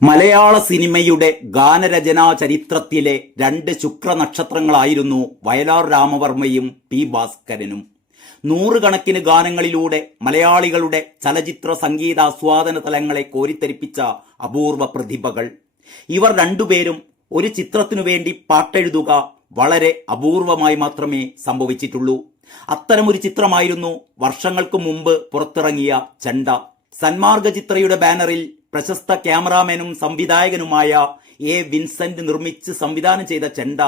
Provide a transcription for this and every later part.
മലയാള സിനിമയുടെ ഗാനരചനാ ചരിത്രത്തിലെ രണ്ട് ശുക്രനക്ഷത്രങ്ങളായിരുന്നു വയലാർ രാമവർമ്മയും പി ഭാസ്കരനും. നൂറുകണക്കിന് ഗാനങ്ങളിലൂടെ മലയാളികളുടെ ചലച്ചിത്ര സംഗീതാസ്വാദന തലങ്ങളെ കോരിത്തരിപ്പിച്ച അപൂർവ പ്രതിഭകൾ. ഇവർ രണ്ടുപേരും ഒരു ചിത്രത്തിനു വേണ്ടി പാട്ടെഴുതുക വളരെ അപൂർവമായി മാത്രമേ സംഭവിച്ചിട്ടുള്ളൂ. അത്തരമൊരു ചിത്രമായിരുന്നു വർഷങ്ങൾക്ക് മുമ്പ് പുറത്തിറങ്ങിയ ചെണ്ട. സന്മാർഗ ചിത്രയുടെ ബാനറിൽ പ്രശസ്ത ക്യാമറാമാനും സംവിധായകനുമായ എ വിൻസെന്റ് നിർമ്മിച്ച് സംവിധാനം ചെയ്ത ചെണ്ട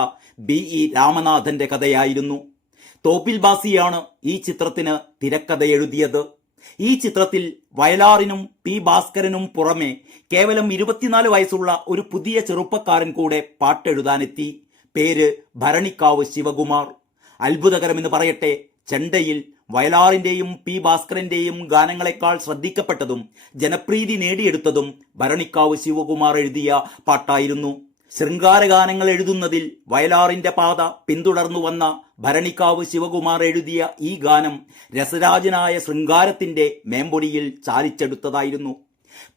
ബി രാമനാഥന്റെ കഥയായിരുന്നു. തോപ്പിൽ ബാസിയാണ് ഈ ചിത്രത്തിന് തിരക്കഥ എഴുതിയത്. ഈ ചിത്രത്തിൽ വയലാറിനും പി ഭാസ്കരനും പുറമെ കേവലം 24 വയസ്സുള്ള ഒരു പുതിയ ചെറുപ്പക്കാരൻ കൂടെ പാട്ടെഴുതാനെത്തി. പേര് ഭരണിക്കാവ് ശിവകുമാർ. അത്ഭുതകരമെന്ന് പറയട്ടെ, ചെണ്ടയിൽ വയലാറിന്റെയും പി ഭാസ്കരന്റെയും ഗാനങ്ങളെക്കാൾ ശ്രദ്ധിക്കപ്പെട്ടതും ജനപ്രീതി നേടിയെടുത്തതും ഭരണിക്കാവ് ശിവകുമാർ എഴുതിയ പാട്ടായിരുന്നു. ശൃംഗാരഗാനങ്ങൾ എഴുതുന്നതിൽ വയലാറിന്റെ പാത പിന്തുടർന്നു വന്ന ഭരണിക്കാവ് ശിവകുമാർ എഴുതിയ ഈ ഗാനം രസരാജനായ ശൃംഗാരത്തിന്റെ മേമ്പൊടിയിൽ ചാലിച്ചെടുത്തതായിരുന്നു.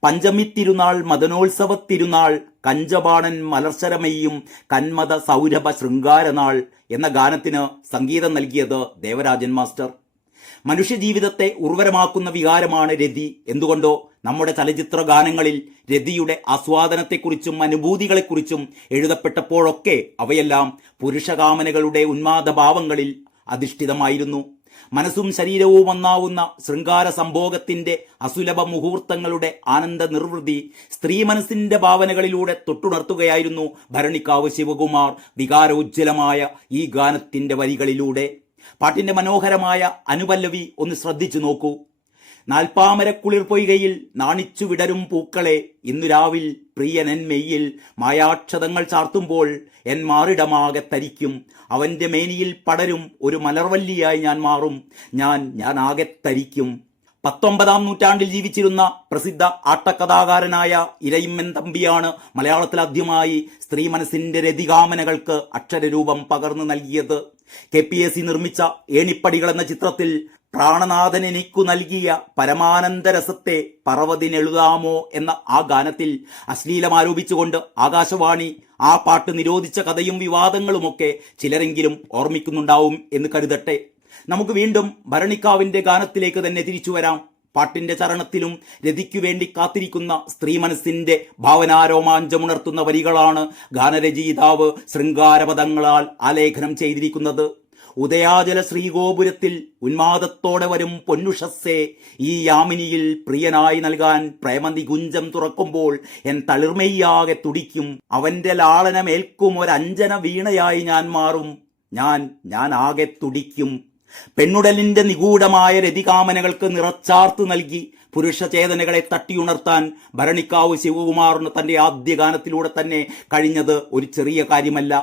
പഞ്ചമി തിരുനാൾ മദനോത്സവ തിരുനാൾ കഞ്ചബാണൻ മലർശരമയ്യും കന്മത സൗരഭ ശൃംഗാരനാൾ എന്ന ഗാനത്തിന് സംഗീതം നൽകിയത് ദേവരാജൻ മാസ്റ്റർ. മനുഷ്യജീവിതത്തെ ഉർവരമാക്കുന്ന വികാരമാണ് രതി. എന്തുകൊണ്ടോ നമ്മുടെ ചലച്ചിത്ര ഗാനങ്ങളിൽ രതിയുടെ ആസ്വാദനത്തെക്കുറിച്ചും അനുഭൂതികളെക്കുറിച്ചും എഴുതപ്പെട്ടപ്പോഴൊക്കെ അവയെല്ലാം പുരുഷകാമനകളുടെ ഉന്മാദഭാവങ്ങളിൽ അധിഷ്ഠിതമായിരുന്നു. മനസ്സും ശരീരവും ഒന്നാവുന്ന ശൃംഗാര സംഭോഗത്തിന്റെ അസുലഭ മുഹൂർത്തങ്ങളുടെ ആനന്ദ നിർവൃതി സ്ത്രീ മനസ്സിന്റെ ഭാവനകളിലൂടെ തൊട്ടുണർത്തുകയായിരുന്നു ഭരണിക്കാവ് ശിവകുമാർ വികാരോജ്വലമായ ഈ ഗാനത്തിന്റെ വരികളിലൂടെ. പാട്ടിന്റെ മനോഹരമായ അനുപല്ലവി ഒന്ന് ശ്രദ്ധിച്ചു നോക്കൂ. നാൽപ്പാമരക്കുളിർ പൊയ്കയിൽ നാണിച്ചു വിടരും പൂക്കളെ ഇന്നു രാവിൽ പ്രിയനൻ മെയ്യിൽ മായാക്ഷതങ്ങൾ ചാർത്തുമ്പോൾ എൻ മാറിടമാകെ തരിക്കും. അവന്റെ മേനിയിൽ പടരും ഒരു മലർവല്ലിയായി ഞാൻ മാറും. ഞാൻ ആകെ തരിക്കും. 19-ാം നൂറ്റാണ്ടിൽ ജീവിച്ചിരുന്ന പ്രസിദ്ധ ആട്ടക്കഥാകാരനായ ഇരയിമ്മൻ തമ്പിയാണ് മലയാളത്തിൽ ആദ്യമായി സ്ത്രീ മനസ്സിന്റെ രതികാമനകൾക്ക് അക്ഷരരൂപം പകർന്നു നൽകിയത്. KPSC നിർമ്മിച്ച ഏണിപ്പടികൾ എന്ന ചിത്രത്തിൽ പ്രാണനാഥൻ എനിക്കു നൽകിയ പരമാനന്ദരസത്തെ പറവതിനെഴുതാമോ എന്ന ആ ഗാനത്തിൽ അശ്ലീലം ആരോപിച്ചുകൊണ്ട് ആകാശവാണി ആ പാട്ട് നിരോധിച്ച കഥയും വിവാദങ്ങളുമൊക്കെ ചിലരെങ്കിലും ഓർമ്മിക്കുന്നുണ്ടാവും എന്ന് കരുതട്ടെ. നമുക്ക് വീണ്ടും ഭരണിക്കാവിന്റെ ഗാനത്തിലേക്ക് തന്നെ തിരിച്ചു വരാം. പാട്ടിന്റെ ചരണത്തിലും രതിക്കു വേണ്ടി കാത്തിരിക്കുന്ന സ്ത്രീ മനസ്സിന്റെ ഭാവനാരോമാഞ്ചമുണർത്തുന്ന വരികളാണ് ഗാനരചയിതാവ് ശൃംഗാരപദങ്ങളാൽ ആലേഖനം ചെയ്തിരിക്കുന്നത്. ഉദയാചല ശ്രീഗോപുരത്തിൽ ഉന്മാദത്തോടെ വരും പൊന്നുഷസ്സേ, ഈ യാമിനിയിൽ പ്രിയനായി നൽകാൻ പ്രേമനികുഞ്ചം തുറക്കുമ്പോൾ എൻ തളിർമയ്യാകെ തുടിക്കും. അവന്റെ ലാളനമേൽക്കും ഒരഞ്ജന വീണയായി ഞാൻ മാറും. ഞാൻ ആകെ തുടിക്കും. പെണ്ണുടലിന്റെ നിഗൂഢമായ രതികാമനകൾക്ക് നിറച്ചാർത്ത് നൽകി പുരുഷചേതനകളെ തട്ടിയുണർത്താൻ ഭരണിക്കാവ് ശിവകുമാറിന് തന്റെ ആദ്യ ഗാനത്തിലൂടെ തന്നെ കഴിഞ്ഞത് ഒരു ചെറിയ കാര്യമല്ല.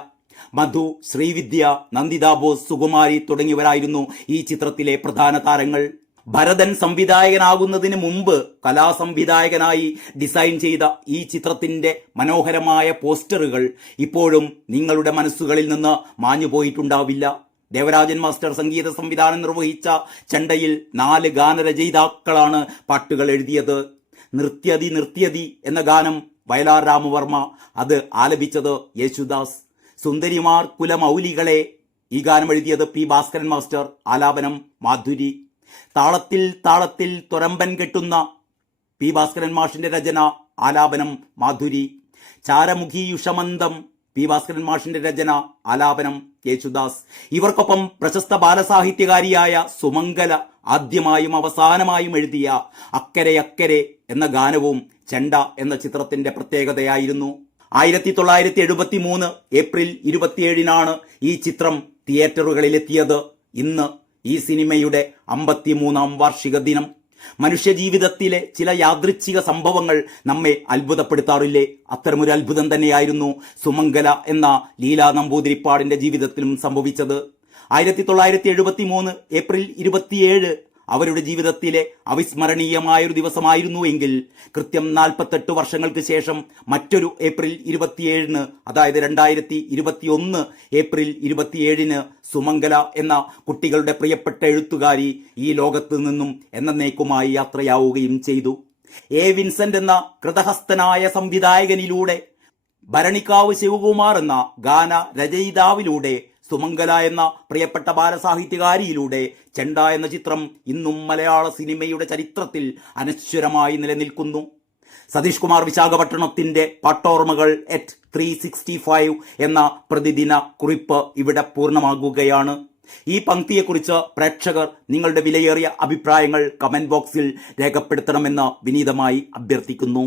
മധു, ശ്രീവിദ്യ, നന്ദിത ബോസ്, സുകുമാരി തുടങ്ങിയവരായിരുന്നു ഈ ചിത്രത്തിലെ പ്രധാന താരങ്ങൾ. ഭരതൻ സംവിധായകനാകുന്നതിന് മുമ്പ് കലാസംവിധായകനായി ഡിസൈൻ ചെയ്ത ഈ ചിത്രത്തിന്റെ മനോഹരമായ പോസ്റ്ററുകൾ ഇപ്പോഴും നിങ്ങളുടെ മനസ്സുകളിൽ നിന്ന് മാഞ്ഞുപോയിട്ടുണ്ടാവില്ല. ദേവരാജൻ മാസ്റ്റർ സംഗീത സംവിധാനം നിർവഹിച്ച ചെണ്ടയിൽ 4 ഗാനരചയിതാക്കളാണ് പാട്ടുകൾ എഴുതിയത്. നൃത്യതി നൃത്യതി എന്ന ഗാനം വയലാർ രാമവർമ്മ, അത് ആലപിച്ചത് യേശുദാസ്. സുന്ദരിമാർ കുലമൗലികളെ ഈ ഗാനം എഴുതിയത് പി ഭാസ്കരൻ മാസ്റ്റർ, ആലാപനം മാധുരി. താളത്തിൽ താളത്തിൽ തൊരമ്പൻ കെട്ടുന്ന പി ഭാസ്കരൻ മാഷിന്റെ രചന, ആലാപനം മാധുരി. ചാരമുഖി യുഷമന്തം പി ഭാസ്കരൻ മാഷിന്റെ രചന, ആലാപനം യേശുദാസ്. ഇവർക്കൊപ്പം പ്രശസ്ത ബാലസാഹിത്യകാരിയായ സുമംഗല ആദ്യമായും അവസാനമായും എഴുതിയ അക്കരെ അക്കരെ എന്ന ഗാനവും ചെണ്ട എന്ന ചിത്രത്തിന്റെ പ്രത്യേകതയായിരുന്നു. 1973 ഏപ്രിൽ 27-നാണ് ഈ ചിത്രം തിയേറ്ററുകളിലെത്തിയത്. ഇന്ന് ഈ സിനിമയുടെ 53-ാം വാർഷിക ദിനം. മനുഷ്യജീവിതത്തിലെ ചില യാദൃച്ഛിക സംഭവങ്ങൾ നമ്മെ അത്ഭുതപ്പെടുത്താറില്ലേ? അത്തരമൊരു അത്ഭുതം തന്നെയായിരുന്നു സുമംഗല എന്ന ലീലാ നമ്പൂതിരിപ്പാടിന്റെ ജീവിതത്തിലും സംഭവിച്ചത്. 1973 ഏപ്രിൽ 27 അവരുടെ ജീവിതത്തിലെ അവിസ്മരണീയമായൊരു ദിവസമായിരുന്നു എങ്കിൽ കൃത്യം 48 വർഷങ്ങൾക്ക് ശേഷം മറ്റൊരു ഏപ്രിൽ 27-ന്, അതായത് 2021 ഏപ്രിൽ 27-ന് സുമംഗല എന്ന കുട്ടികളുടെ പ്രിയപ്പെട്ട എഴുത്തുകാരി ഈ ലോകത്ത് നിന്നും എന്നേക്കുമായി യാത്രയാവുകയും ചെയ്തു. എ വിൻസെന്റ് എന്ന കൃതഹസ്തനായ സംവിധായകനിലൂടെ, ഭരണിക്കാവ് ശിവകുമാർ എന്ന ഗാന രചയിതാവിലൂടെ, സുമംഗല എന്ന പ്രിയപ്പെട്ട ബാലസാഹിത്യകാരിയിലൂടെ ചെണ്ട എന്ന ചിത്രം ഇന്നും മലയാള സിനിമയുടെ ചരിത്രത്തിൽ അനശ്വരമായി നിലനിൽക്കുന്നു. സതീഷ് കുമാർ വിശാഖപട്ടണത്തിന്റെ പാട്ടോർമ്മകൾ @365 എന്ന പ്രതിദിന കുറിപ്പ് ഇവിടെ പൂർണ്ണമാകുകയാണ്. ഈ പങ്ക്തിയെക്കുറിച്ച് പ്രേക്ഷകർ നിങ്ങളുടെ വിലയേറിയ അഭിപ്രായങ്ങൾ കമന്റ് ബോക്സിൽ രേഖപ്പെടുത്തണമെന്ന് വിനീതമായി അഭ്യർത്ഥിക്കുന്നു.